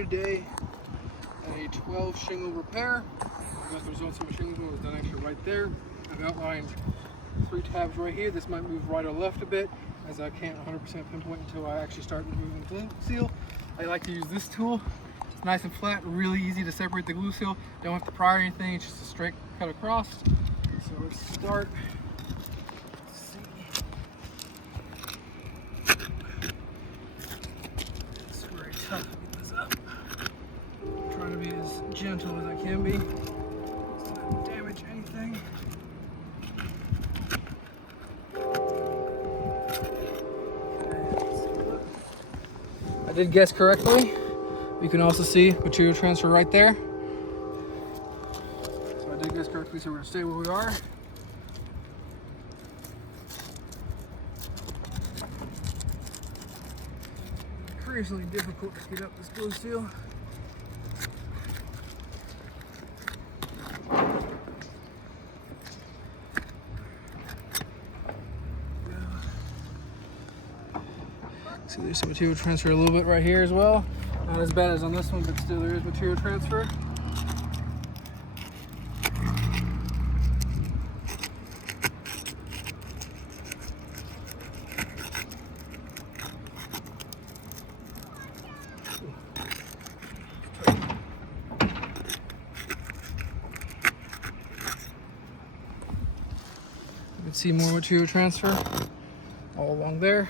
Today a 12 shingle repair. I got the results of my shingle was done actually right there. I've outlined 3 tabs right here. This might move right or left a bit as I can't 100% pinpoint until I actually start removing the glue seal. I like to use this tool. It's nice and flat, really easy to separate the glue seal. Don't have to pry or anything, it's just a straight cut across. So let's start. It's very tough to get this up. I'm trying to be as gentle as I can be. Just not damage anything. I did guess correctly. You can also see material transfer right there. So I did guess correctly, so we're gonna stay where we are. Increasingly difficult to get up this glue seal. See, there's some material transfer a little bit right here as well. Not as bad as on this one, but still there is material transfer. You can see more material transfer all along there.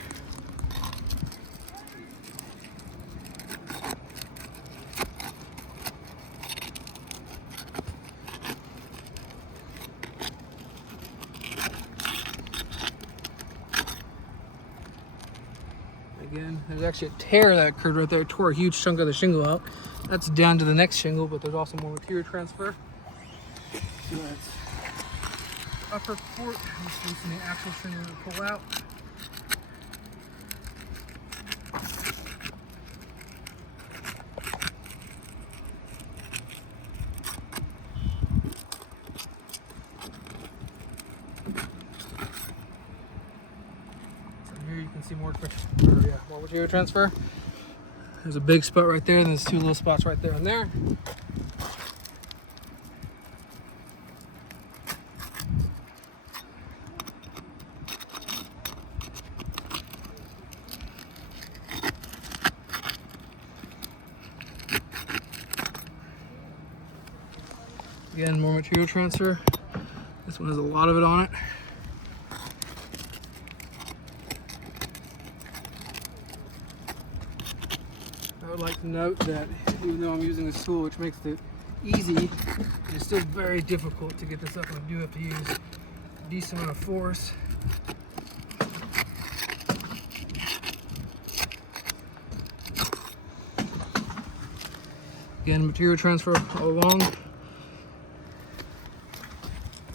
Again, there's actually a tear that occurred right there. It tore a huge chunk of the shingle out. That's down to the next shingle, but there's also more material transfer. So that's upper port. I'm just loosening the actual shingle to pull out. Here you can see more material transfer. There's a big spot right there, and there's 2 little spots right there and there. Again, more material transfer. This one has a lot of it on it. I would like to note that even though I'm using this tool, which makes it easy, it's still very difficult to get this up, and I do have to use a decent amount of force. Again, material transfer all along.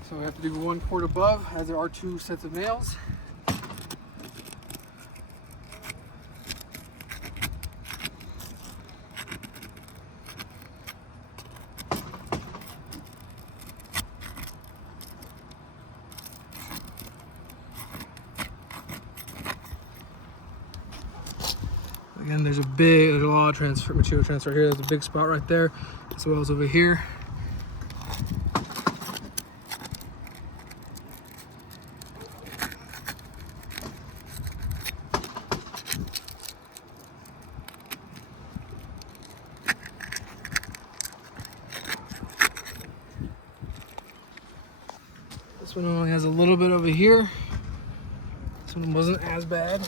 So I have to do 1 port above, as there are 2 sets of nails. Again, there's a lot of material transfer here. There's a big spot right there, as well as over here. This one only has a little bit over here. This one wasn't as bad.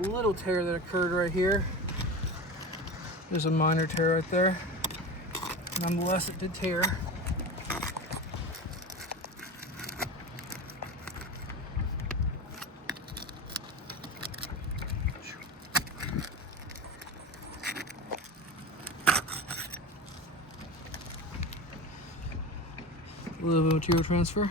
Little tear that occurred right here. There's a minor tear right there. Nonetheless, it did tear. A little bit of material transfer.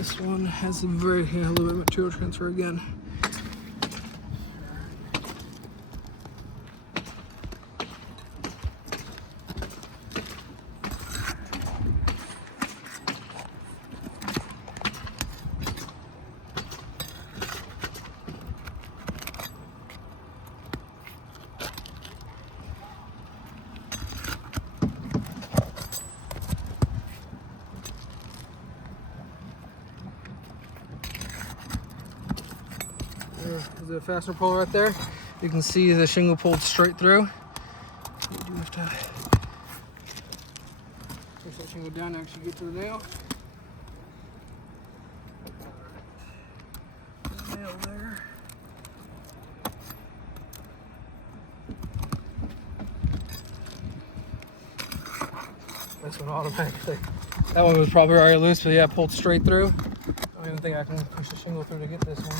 This one has a little bit of material transfer again. There's a fastener pull right there. You can see the shingle pulled straight through. You do have to push that shingle down to actually get to the nail. Nail there. This one automatically. That one was probably already loose, but yeah, pulled straight through. I don't even think I can push the shingle through to get this one.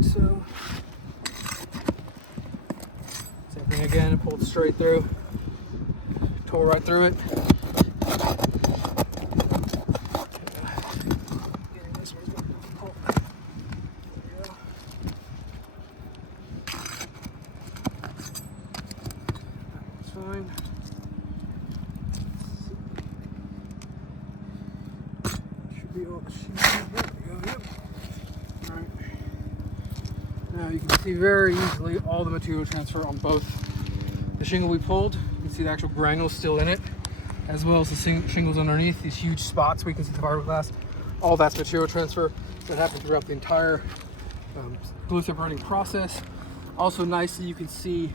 So, same thing again, it pulled straight through, tore right through it. Getting this one's going to be difficult. There we go. That's fine. Should be all the sheets. There we go, yep. Alright. Now you can see very easily all the material transfer on both the shingle we pulled. You can see the actual granules still in it, as well as the shingles underneath, these huge spots where you can see the fiberglass. All that's material transfer that happened throughout the entire glue separating process. Also nicely, you can see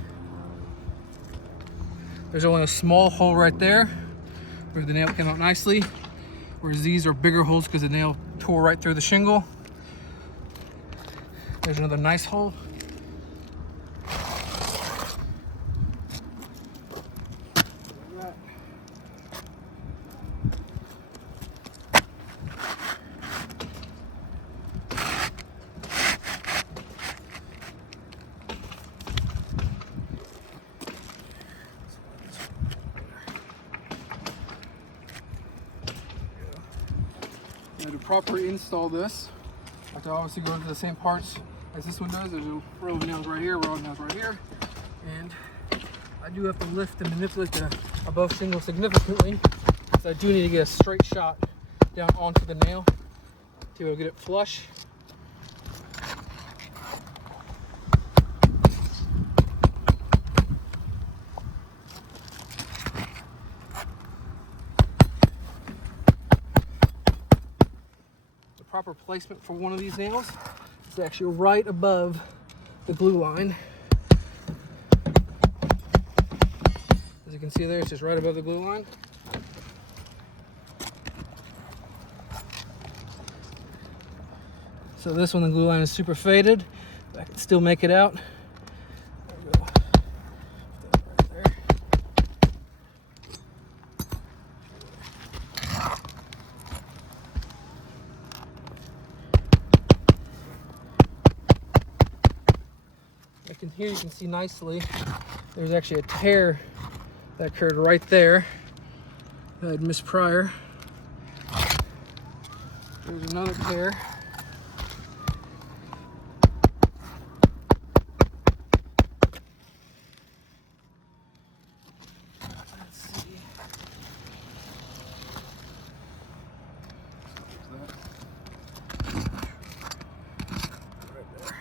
there's only a small hole right there where the nail came out nicely, whereas these are bigger holes because the nail tore right through the shingle. There's another nice hole. Now to properly install this, I have to obviously go into the same parts as this one does. There's a row of nails right here, row of nails right here, and I do have to lift and manipulate the above shingle significantly, because I do need to get a straight shot down onto the nail to be able to get it flush. The proper placement for one of these nails is actually right above the glue line. As you can see there, it's just right above the glue line. So this one, the glue line is super faded, but I can still make it out. There we go. Right there. Here you can see nicely there's actually a tear that occurred right there that I'd missed prior. There's another tear. Let's see. Right there.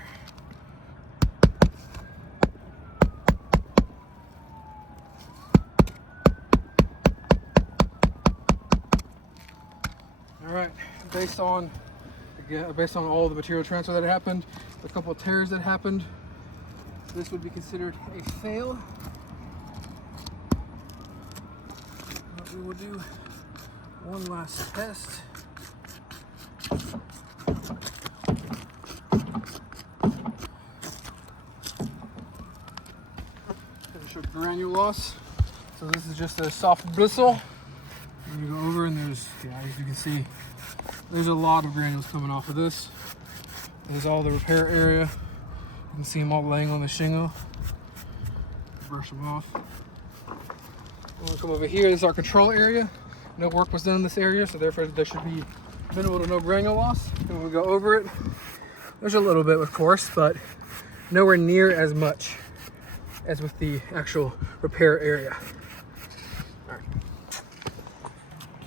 All right, based on all the material transfer that happened, a couple of tears that happened, this would be considered a fail. But we will do one last test. Show granule loss. So this is just a soft bristle. And you go over and there's, as you can see, there's a lot of granules coming off of this. There's all the repair area. You can see them all laying on the shingle. Brush them off. We'll come over here. This is our control area. no work was done in this area, so therefore there should be minimal to no granule loss. And when we go over it, there's a little bit, of course, but nowhere near as much as with the actual repair area.